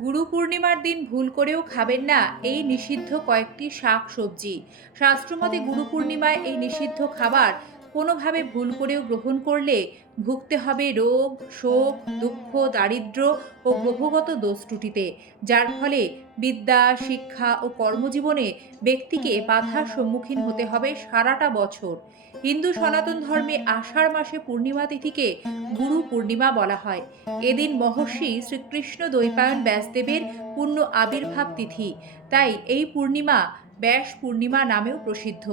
গুরু পূর্ণিমার দিন ভুল করেও খাবেন না এই নিষিদ্ধ কয়েকটি শাক সবজি। শাস্ত্রমতে গুরু পূর্ণিমায় এই নিষিদ্ধ খাবার কোনোভাবে ভুল করেও গ্রহণ করলে ভুগতে হবে রোগ, শোক, দুঃখ, দারিদ্র ও গ্রহগত দোষ ত্রুটিতে, যার ফলে বিদ্যা, শিক্ষা ও কর্মজীবনে ব্যক্তিকে বাধার সম্মুখীন হতে হবে সারাটা বছর। হিন্দু সনাতন ধর্মে আষাঢ় মাসে পূর্ণিমা তিথিকে গুরু পূর্ণিমা বলা হয়। এদিন মহর্ষি শ্রীকৃষ্ণ দৈপায়ন ব্যাসদেবের পূর্ণ আবির্ভাব তিথি। তাই এই পূর্ণিমা ব্যাস পূর্ণিমা নামেও প্রসিদ্ধ।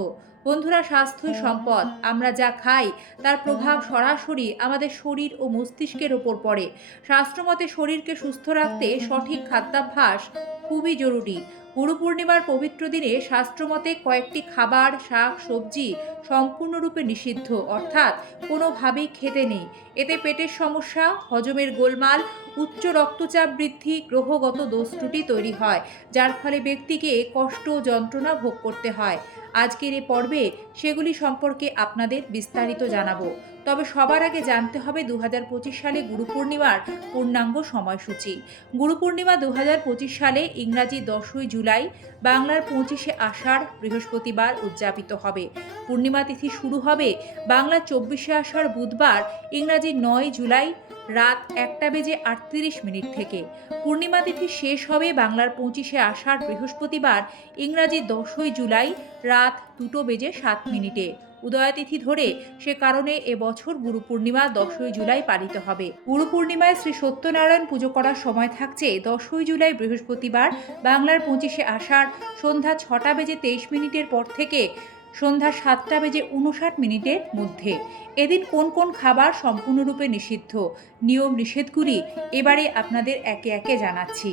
বন্ধুরা স্বাস্থ্যই সম্পদ আমরা যা খাই তার প্রভাব সরাসরি আমাদের শরীর ও মস্তিষ্কের ওপর পড়ে। শাস্ত্রমতে শরীরকে সুস্থ রাখতে সঠিক খাদ্যাভ্যাস খুবই জরুরি। গুরু পূর্ণিমার পবিত্র দিনে শাস্ত্রমতে কয়েকটি খাবার শাক সবজি সম্পূর্ণরূপে নিষিদ্ধ অর্থাৎ কোনোভাবেই খেতে নেই। এতে পেটের সমস্যা হজমের গোলমাল উচ্চ রক্তচাপ বৃদ্ধি গ্রহগত দোষ ত্রুটি তৈরি হয় যার ফলে ব্যক্তিকে কষ্ট ও যন্ত্রণা ভোগ করতে হয়। আজকের এ পর্বে সেগুলি সম্পর্কে আপনাদের বিস্তারিত জানাব। তবে সবার আগে জানতে হবে দু হাজার পঁচিশ সালে গুরু পূর্ণিমার পূর্ণাঙ্গ সময়সূচি। গুরু পূর্ণিমা দু হাজার পঁচিশ সালে ইংরাজি দশই জুলাই, বাংলার পঁচিশে আষাঢ় বৃহস্পতিবার উদযাপিত হবে। পূর্ণিমা তিথি শুরু হবে বাংলা চব্বিশে আষাঢ় বুধবার, ইংরাজি নয় জুলাই রাত একটা বেজে আটত্রিশ মিনিট থেকে। পূর্ণিমা তিথি শেষ হবে বাংলার পঁচিশে আষাঢ় বৃহস্পতিবার, ইংরাজি দশই জুলাই রাত দুটো বেজে সাত মিনিটে। উদয়াতিথি ধরে সে কারণে এবছর গুরু পূর্ণিমা দশই জুলাই পালিত হবে। গুরু পূর্ণিমায় শ্রী সত্যনারায়ণ পুজো করার সময় থাকছে দশই জুলাই বৃহস্পতিবার, বাংলার পঁচিশে আষাঢ় সন্ধ্যা ছটা বেজে তেইশ মিনিটের পর থেকে সন্ধ্যা সাতটা বেজে উনষাট মিনিটের মধ্যে। এদিন কোন কোন খাবার সম্পূর্ণরূপে নিষিদ্ধ? নিয়ম নিষেধগুলি এবারে আপনাদের একে একে জানাচ্ছি।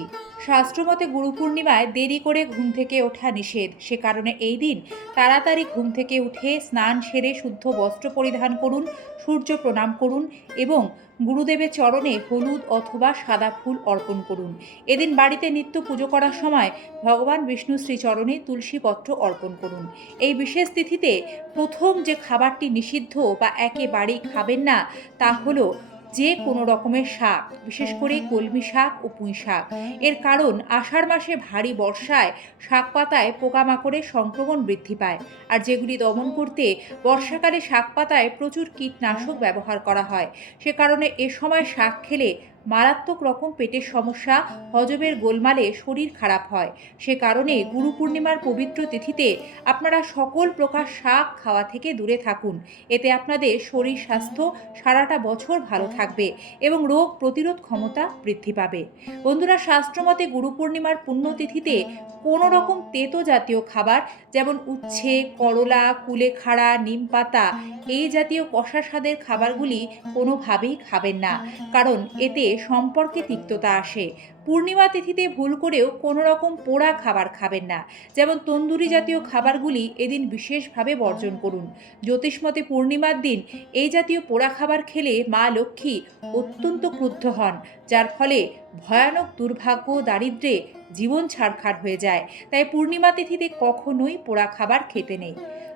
শাস্ত্রমতে গুরু পূর্ণিমায় দেরি করে ঘুম থেকে ওঠা নিষেধ। সে কারণে এই দিন তাড়াতাড়ি ঘুম থেকে উঠে স্নান সেরে শুদ্ধ বস্ত্র পরিধান করুন, সূর্য প্রণাম করুন এবং গুরুদেবের চরণে হলুদ অথবা সাদা ফুল অর্পণ করুন। এদিন বাড়িতে নিত্য পুজো করার সময় ভগবান বিষ্ণু শ্রীচরণে তুলসী পত্র অর্পণ করুন। এই বিশেষ তিথিতে প্রথম যে খাবারটি নিষিদ্ধ বা একেবারেই খাবেন না, তা হলো যে কোনো রকমের শাক, বিশেষ করে কলমি শাক ও পুঁই শাক। এর কারণ, আষাঢ় মাসে ভারী বর্ষায় শাক পাতায় পোকামাকড়ের সংক্রমণ বৃদ্ধি পায়। আর যেগুলি দমন করতে বর্ষাকালে শাক পাতায় প্রচুর কীটনাশক ব্যবহার করা হয়। সে কারণে এ সময় শাক খেলে মারাত্মক রকম পেটের সমস্যা, হজমের গোলমালে শরীর খারাপ হয়। সে কারণে গুরু পূর্ণিমার পবিত্র তিথিতে আপনারা সকল প্রকার শাক খাওয়া থেকে দূরে থাকুন। এতে আপনাদের শরীর স্বাস্থ্য সারাটা বছর ভালো থাকবে এবং রোগ প্রতিরোধ ক্ষমতা বৃদ্ধি পাবে। বন্ধুরা, শাস্ত্রমতে গুরু পূর্ণিমার পুণ্যতিথিতে কোনো রকম তেতো জাতীয় খাবার যেমন উচ্ছে, করলা, কুলেখাড়া, নিম পাতা, এই জাতীয় কষা স্বাদের খাবারগুলি কোনোভাবেই খাবেন না। কারণ এতে সম্পর্কে তিক্ততা আসে। পূর্ণিমা তিথিতে ভুল করেও কোনো রকম পোড়া খাবার খাবেন না। যেমন তন্দুরি জাতীয় খাবারগুলি এদিন বিশেষভাবে বর্জন করুন। জ্যোতিষমতে পূর্ণিমার দিন এই জাতীয় পোড়া খাবার খেলে মা লক্ষ্মী অত্যন্ত ক্রুদ্ধ হন, যার ফলে ভয়ানক দুর্ভাগ্য দারিদ্রে জীবন ছাড়খাড় হয়ে যায়। তাই পূর্ণিমা তিথিতে কখনোই পোড়া খাবার খেতে নেই।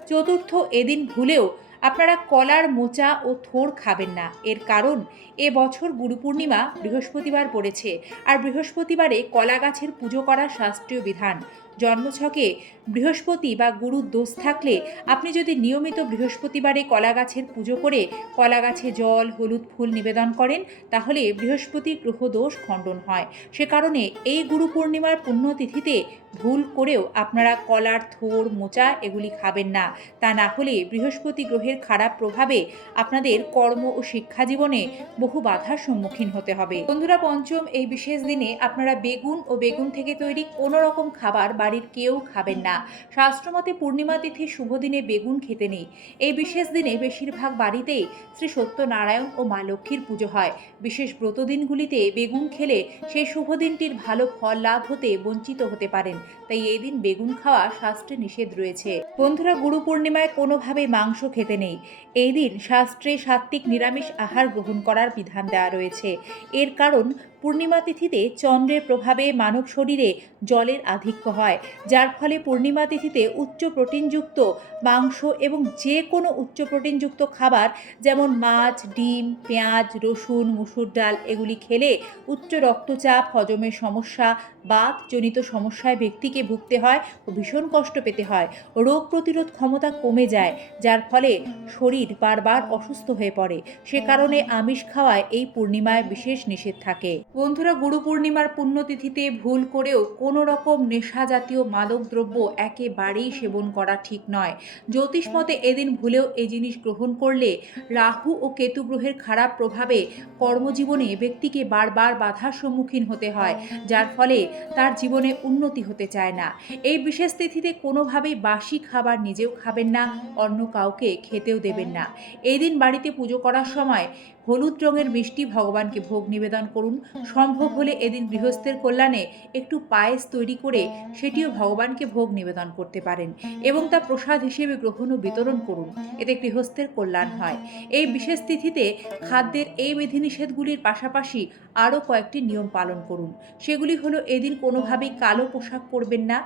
চতুর্থ এদিন ভুলেও আপনারা কলার, মোচা ও থোর খাবেন না। এর কারণ, এ বছর গুরু পূর্ণিমা বৃহস্পতিবার পড়েছে আর বৃহস্পতিবারে কলা গাছের পুজো করা শাস্ত্রীয় বিধান। জন্মছকে বৃহস্পতি বা গুরুর দোষ থাকলে আপনি যদি নিয়মিত বৃহস্পতিবারে কলা গাছের পুজো করে কলা গাছে জল, হলুদ ফুল নিবেদন করেন, তাহলে বৃহস্পতির গ্রহ দোষ খণ্ডন হয়। সে কারণে এই গুরু পূর্ণিমার পুণ্যতিথিতে ভুল করেও আপনারা কলার, থোর, মোচা এগুলি খাবেন না। তা না হলে বৃহস্পতি গ্রহের খারাপ প্রভাবে আপনাদের কর্ম ও শিক্ষা জীবনে বহু বাধার সম্মুখীন হতে হবে। বন্ধুরা, পঞ্চম এই বিশেষ দিনে আপনারা বেগুন ও বেগুন থেকে তৈরি কোনো রকম খাবার বাড়ির কেউ খাবেন না। শাস্ত্রমতে পূর্ণিমা তিথি শুভ দিনে বেগুন খেতে নেই। এই বিশেষ দিনে বেশিরভাগ বাড়িতেই শ্রী সত্যনারায়ণ ও মা লক্ষ্মীর পুজো হয়। বিশেষ ব্রত দিনগুলিতে বেগুন খেলে সেই শুভ দিনটির ভালো ফল লাভ হতে বঞ্চিত হতে পারেন। তাই এই দিন বেগুন খাওয়া শাস্ত্রে নিষেধ রয়েছে। বন্ধুরা, গুরু পূর্ণিমায় কোনোভাবেই মাংস খেতে নেই। এই দিন শাস্ত্রে সাত্ত্বিক নিরামিষ আহার গ্রহণ করার বিধান দেওয়া রয়েছে। এর কারণ পূর্ণিমা তিথিতে চন্দ্রের প্রভাবে মানব শরীরে জলের আধিক্য হয়, যার ফলে পূর্ণিমা তিথিতে উচ্চ প্রোটিনযুক্ত মাংস এবং যে কোনো উচ্চ প্রোটিনযুক্ত খাবার যেমন মাছ, ডিম, পেঁয়াজ, রসুন, মুসুর ডাল এগুলি খেলে উচ্চ রক্তচাপ, হজমের সমস্যা, বাতজনিত সমস্যায় ব্যক্তিকে ভুগতে হয় ও ভীষণ কষ্ট পেতে হয়। রোগ প্রতিরোধ ক্ষমতা কমে যায়, যার ফলে শরীর বারবার অসুস্থ হয়ে পড়ে। সে কারণে আমিষ খাওয়ায় এই পূর্ণিমায় বিশেষ নিষেধ থাকে। বন্ধুরা গুরু পূর্ণিমার পুণ্যতিথিতে ভুল করেও কোনো রকম নেশা জাতীয় মাদক দ্রব্য একেবারেই সেবন করা ঠিক নয়। জ্যোতিষ মতে এদিন ভুলেও এই জিনিস গ্রহণ করলে রাহু ও কেতু গ্রহের খারাপ প্রভাবে কর্মজীবনে ব্যক্তিকে বারবার বাধার সম্মুখীন হতে হয়, যার ফলে তার জীবনে উন্নতি হতে চায় না। এই বিশেষ তিথিতে কোনোভাবেই বাসি খাবার নিজেও খাবেন না, অন্য কাউকে খেতেও দেবেন না। এই দিন বাড়িতে পুজো করার সময় হলুদ রঙের মিষ্টি ভগবানকে ভোগ নিবেদন করুন। সম্ভব হলে এদিন গৃহস্থের কল্যাণে একটু পায়েস তৈরি করে সেটিও ভগবানকে ভোগ নিবেদন করতে পারেন এবং তা প্রসাদ হিসেবে গ্রহণ ও বিতরণ করুন। এতে গৃহস্থের কল্যাণ হয়। এই বিশেষ তিথিতে খাদ্যের এই বিধিনিষেধগুলির পাশাপাশি আরও কয়েকটি নিয়ম পালন করুন। সেগুলি হলো এদিন কোনোভাবেই কালো পোশাক পরবেন না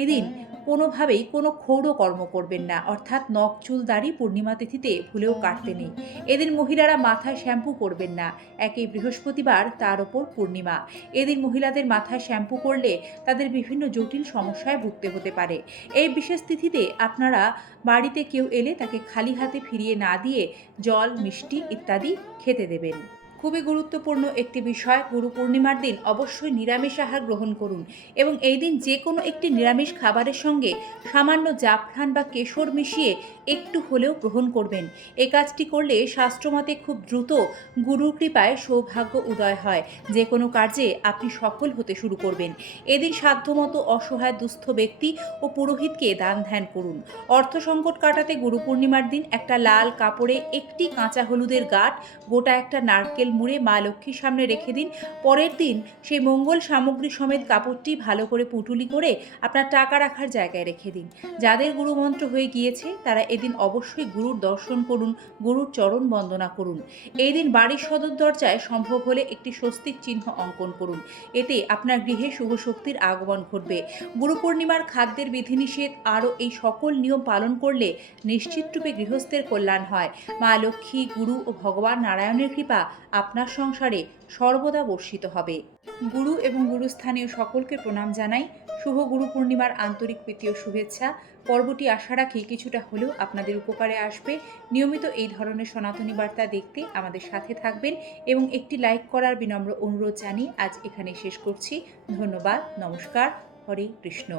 এদিন কোনোভাবেই কোনো ক্ষৌর কর্ম করবেন না অর্থাৎ নখ চুল দাড়ি পূর্ণিমা তিথিতে ভুলেও কাটতে নেই। এদিন মহিলারা মাথায় শ্যাম্পু করবেন না একই বৃহস্পতিবার তার ওপর পূর্ণিমা। এদিন মহিলাদের মাথায় শ্যাম্পু করলে তাদের বিভিন্ন জটিল সমস্যায় ভুগতে হতে পারে। এই বিশেষ তিথিতে আপনারা বাড়িতে কেউ এলে তাকে খালি হাতে ফিরিয়ে না দিয়ে জল মিষ্টি ইত্যাদি খেতে দেবেন। খুবই গুরুত্বপূর্ণ একটি বিষয়। গুরু পূর্ণিমার দিন অবশ্যই নিরামিষ আহার গ্রহণ করুন এবং এই দিন যে কোনো একটি নিরামিষ খাবারের সঙ্গে সামান্য জাফরান বা কেশর মিশিয়ে একটু হলেও গ্রহণ করবেন। এই কাজটি করলে শাস্ত্রমতে খুব দ্রুত গুরুর কৃপায় সৌভাগ্য উদয় হয়। যে কোনো কার্যে আপনি সফল হতে শুরু করবেন। এদিন সাধ্যমতো অসহায় দুস্থ ব্যক্তি ও পুরোহিতকে দান ধ্যান করুন। অর্থ সংকট কাটাতে গুরু পূর্ণিমার দিন একটা লাল কাপড়ে একটি কাঁচা হলুদের গাঁট, গোটা একটা নারকেল মুড়ে মা লক্ষ্মীর সামনে রেখে দিন। পরের দিন সেই মঙ্গল সামগ্রী সমেত কাপড়টি ভালো করে পুটুলি করে আপনার টাকা রাখার জায়গায় রেখে দিন। যাদের গুরুমন্ত্র হয়ে গিয়েছে, তারা এদিন অবশ্যই গুরুর দর্শন করুন, গুরুর চরণ বন্দনা করুন। এই দিন বাড়ির সদর দরজায় সম্ভব হলে একটি স্বস্তিক চিহ্ন অঙ্কন করুন। এতে আপনার গৃহে শুভ শক্তির আগমন ঘটবে। গুরু পূর্ণিমার খাদ্যের বিধিনিষেধ আরও এই সকল নিয়ম পালন করলে নিশ্চিতরূপে গৃহস্থের কল্যাণ হয়। মা লক্ষ্মী, গুরু ও ভগবান নারায়ণের কৃপা আপনার সংসারে সর্বদা বর্ষিত হবে। গুরু এবং গুরুস্থানীয় সকলকে প্রণাম জানাই। শুভ গুরু পূর্ণিমার আন্তরিক প্রীতি ও শুভেচ্ছা। পর্বটি আশা রাখি কিছুটা হলেও আপনাদের উপকারে আসবে। নিয়মিত এই ধরনের সনাতনী বার্তা দেখতে আমাদের সাথে থাকবেন এবং একটি লাইক করার বিনম্র অনুরোধ জানিয়ে আজ এখানে শেষ করছি। ধন্যবাদ, নমস্কার, হরে কৃষ্ণ।